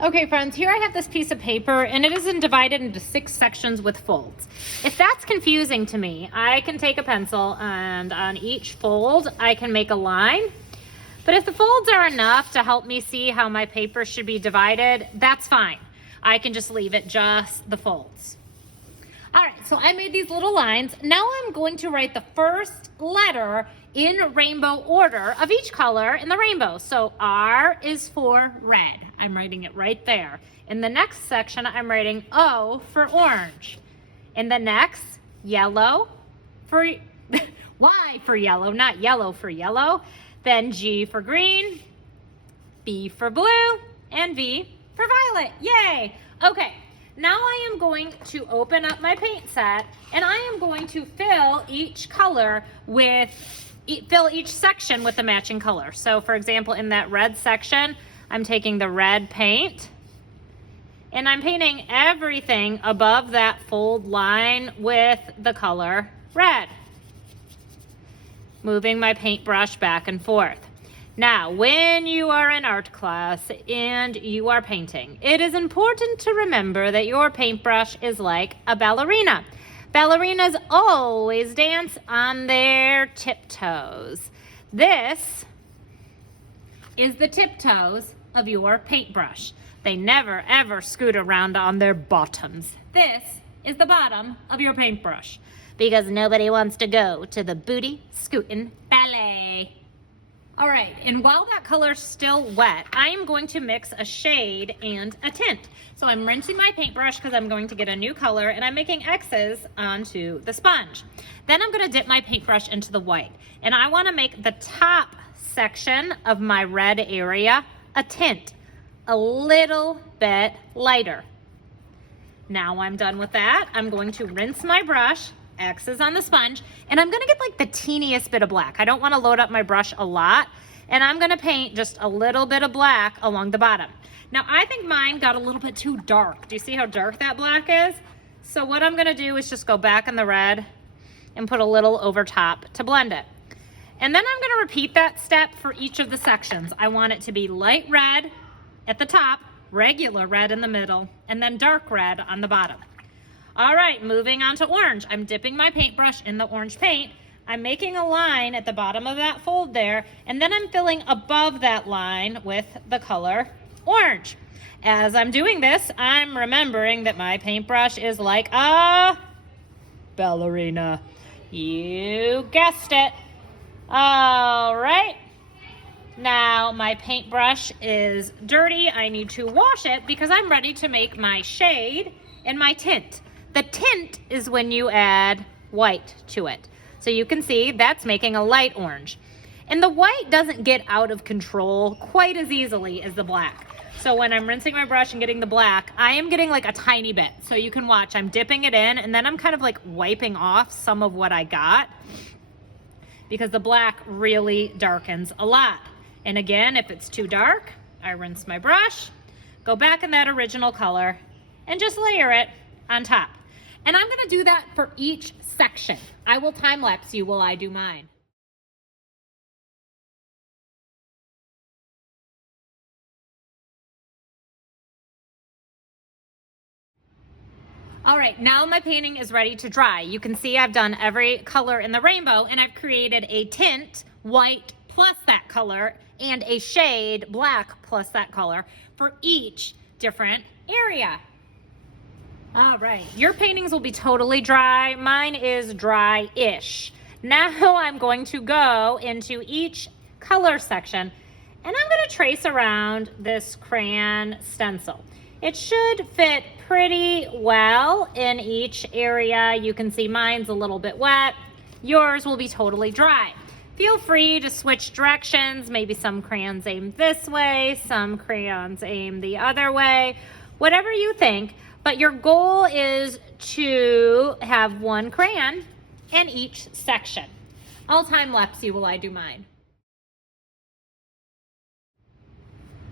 Okay friends, here I have this piece of paper and it is divided into 6 sections with folds. If that's confusing to me, I can take a pencil and on each fold I can make a line. But if the folds are enough to help me see how my paper should be divided, that's fine. I can just leave it just the folds. All right, so I made these little lines. Now I'm going to write the first letter in rainbow order of each color in the rainbow. So R is for red. I'm writing it right there. In the next section, I'm writing O for orange. In the next, yellow for, Y for yellow, not yellow for yellow. Then G for green, B for blue, and V for violet. Yay! Okay. Now I am going to open up my paint set and I am going to fill each section with the matching color. So for example, in that red section, I'm taking the red paint and I'm painting everything above that fold line with the color red. Moving my paintbrush back and forth. Now, when you are in art class and you are painting, it is important to remember that your paintbrush is like a ballerina. Ballerinas always dance on their tiptoes. This is the tiptoes of your paintbrush. They never ever scoot around on their bottoms. This is the bottom of your paintbrush because nobody wants to go to the booty scootin' ballet. All right, and while that color's still wet, I am going to mix a shade and a tint. So I'm rinsing my paintbrush because I'm going to get a new color and I'm making X's onto the sponge. Then I'm gonna dip my paintbrush into the white. And I wanna make the top section of my red area a tint, a little bit lighter. Now I'm done with that. I'm going to rinse my brush, X's on the sponge, and I'm gonna get like the teeniest bit of black. I don't wanna load up my brush a lot, and I'm gonna paint just a little bit of black along the bottom. Now I think mine got a little bit too dark. Do you see how dark that black is? So what I'm gonna do is just go back in the red and put a little over top to blend it. And then I'm gonna repeat that step for each of the sections. I want it to be light red at the top, regular red in the middle, and then dark red on the bottom. All right, moving on to orange. I'm dipping my paintbrush in the orange paint. I'm making a line at the bottom of that fold there, and then I'm filling above that line with the color orange. As I'm doing this, I'm remembering that my paintbrush is like a ballerina. You guessed it. All right. Now my paintbrush is dirty. I need to wash it because I'm ready to make my shade and my tint. The tint is when you add white to it. So you can see that's making a light orange. And the white doesn't get out of control quite as easily as the black. So when I'm rinsing my brush and getting the black, I am getting like a tiny bit. So you can watch, I'm dipping it in and then I'm kind of like wiping off some of what I got because the black really darkens a lot. And again, if it's too dark, I rinse my brush, go back in that original color and just layer it on top. And I'm gonna do that for each section. I will time lapse you while I do mine. All right, now my painting is ready to dry. You can see I've done every color in the rainbow and I've created a tint, white plus that color, and a shade, black plus that color, for each different area. All right, your paintings will be totally dry. Mine is dry-ish. Now I'm going to go into each color section and I'm gonna trace around this crayon stencil. It should fit pretty well in each area. You can see mine's a little bit wet. Yours will be totally dry. Feel free to switch directions. Maybe some crayons aim this way, some crayons aim the other way, whatever you think. But your goal is to have one crayon in each section. I'll time lapse you while I do mine.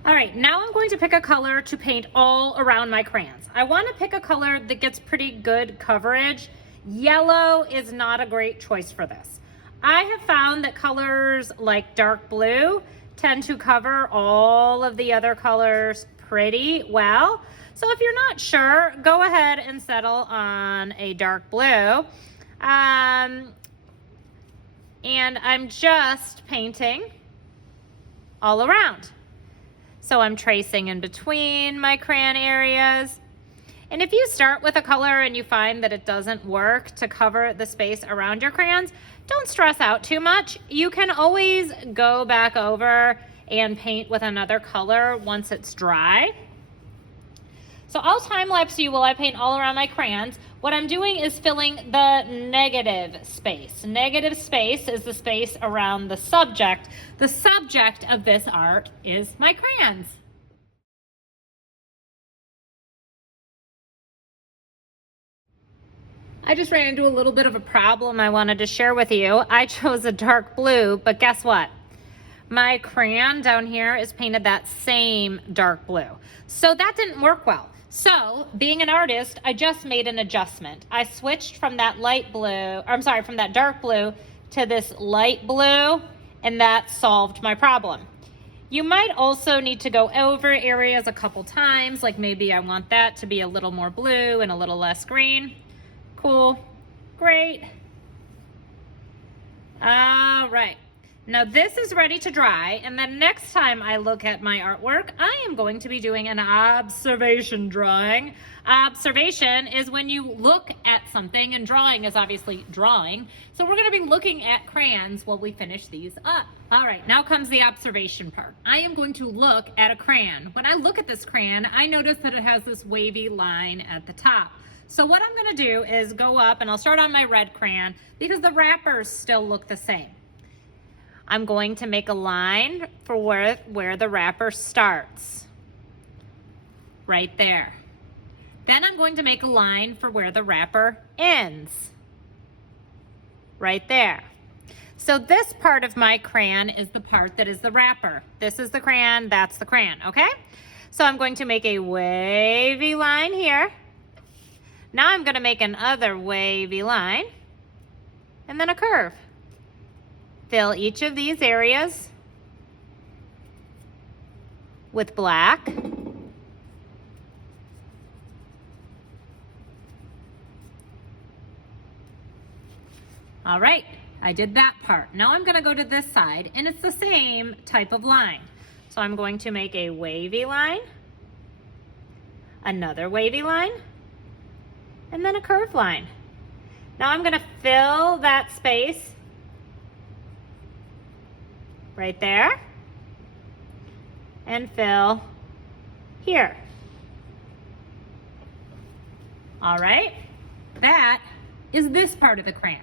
All right, now I'm going to pick a color to paint all around my crayons. I want to pick a color that gets pretty good coverage. Yellow is not a great choice for this. I have found that colors like dark blue tend to cover all of the other colors pretty well. So if you're not sure, go ahead and settle on a dark blue. And I'm just painting all around. So I'm tracing in between my crayon areas. And if you start with a color and you find that it doesn't work to cover the space around your crayons, don't stress out too much. You can always go back over and paint with another color once it's dry. So I'll time lapse you while I paint all around my crayons. What I'm doing is filling the negative space. Negative space is the space around the subject. The subject of this art is my crayons. I just ran into a little bit of a problem I wanted to share with you. I chose a dark blue, but guess what? My crayon down here is painted that same dark blue. So that didn't work well. So being an artist, I just made an adjustment. I switched from that from that dark blue to this light blue, and that solved my problem. You might also need to go over areas a couple times, like maybe I want that to be a little more blue and a little less green. Cool, great. All right, now this is ready to dry, and then next time I look at my artwork, I am going to be doing an observation drawing. Observation is when you look at something, and drawing is obviously drawing. So we're gonna be looking at crayons while we finish these up. All right, now comes the observation part. I am going to look at a crayon. When I look at this crayon, I notice that it has this wavy line at the top. So what I'm gonna do is go up, and I'll start on my red crayon because the wrappers still look the same. I'm going to make a line for where the wrapper starts, right there. Then I'm going to make a line for where the wrapper ends, right there. So this part of my crayon is the part that is the wrapper. This is the crayon, that's the crayon, okay? So I'm going to make a wavy line here. Now I'm gonna make another wavy line and then a curve. Fill each of these areas with black. All right, I did that part. Now I'm gonna go to this side, and it's the same type of line. So I'm going to make a wavy line, another wavy line, and then a curved line. Now I'm gonna fill that space right there and fill here. All right, that is this part of the crayon.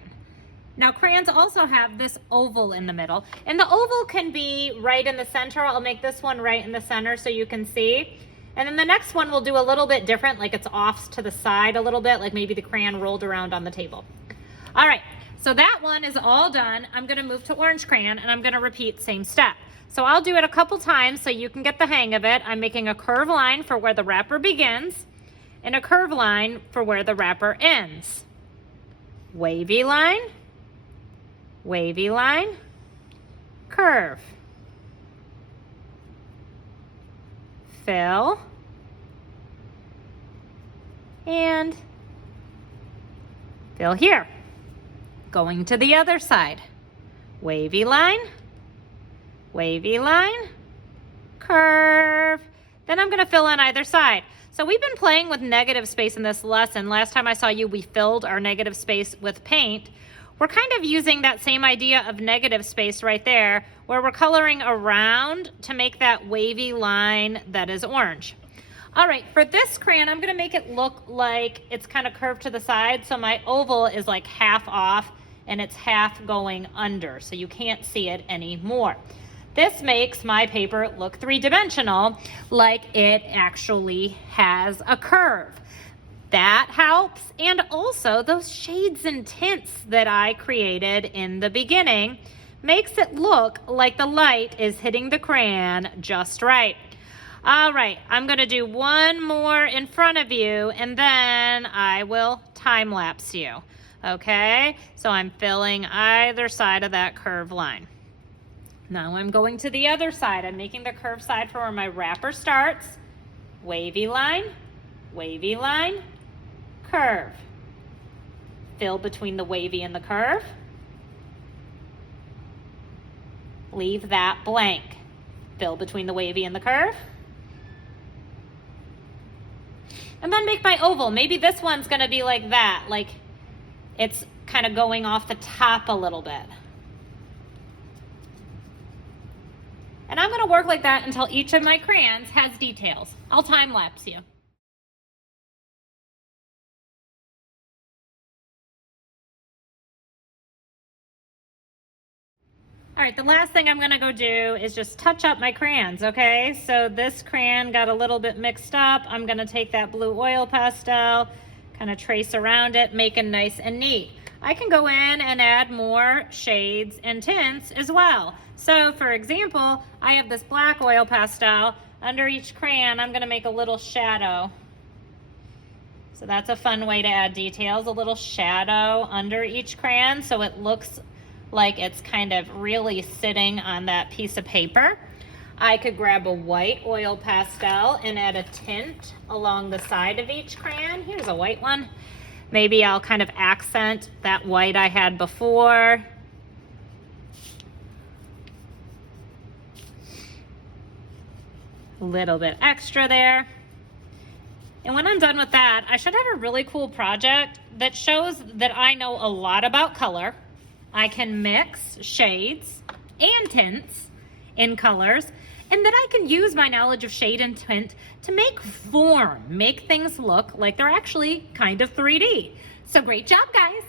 Now crayons also have this oval in the middle, and the oval can be right in the center. I'll make this one right in the center so you can see. And then the next one we'll do a little bit different, like it's off to the side a little bit, like maybe the crayon rolled around on the table. All right, so that one is all done. I'm gonna move to orange crayon, and I'm gonna repeat same step. So I'll do it a couple times so you can get the hang of it. I'm making a curved line for where the wrapper begins and a curved line for where the wrapper ends. Wavy line, curve. Fill, and fill here. Going to the other side. Wavy line, curve. Then I'm gonna fill on either side. So we've been playing with negative space in this lesson. Last time I saw you, we filled our negative space with paint. We're kind of using that same idea of negative space right there, where we're coloring around to make that wavy line that is orange. All right, for this crayon, I'm gonna make it look like it's kind of curved to the side, so my oval is like half off and it's half going under, so you can't see it anymore. This makes my paper look three-dimensional, like it actually has a curve. That helps, and also those shades and tints that I created in the beginning makes it look like the light is hitting the crayon just right. All right, I'm gonna do one more in front of you, and then I will time lapse you, okay? So I'm filling either side of that curved line. Now I'm going to the other side. I'm making the curved side for where my wrapper starts wavy line, curve. Fill between the wavy and the curve. Leave that blank. Fill between the wavy and the curve. And then make my oval. Maybe this one's gonna be like that, like it's kind of going off the top a little bit. And I'm gonna work like that until each of my crayons has details. I'll time lapse you. All right, the last thing I'm gonna go do is just touch up my crayons, okay? So this crayon got a little bit mixed up. I'm gonna take that blue oil pastel, kind of trace around it, make it nice and neat. I can go in and add more shades and tints as well. So for example, I have this black oil pastel. Under each crayon, I'm gonna make a little shadow. So that's a fun way to add details, a little shadow under each crayon so it looks like it's kind of really sitting on that piece of paper. I could grab a white oil pastel and add a tint along the side of each crayon. Here's a white one. Maybe I'll kind of accent that white I had before. A little bit extra there. And when I'm done with that, I should have a really cool project that shows that I know a lot about color. I can mix shades and tints in colors, and then I can use my knowledge of shade and tint to make form, make things look like they're actually kind of 3D. So great job, guys.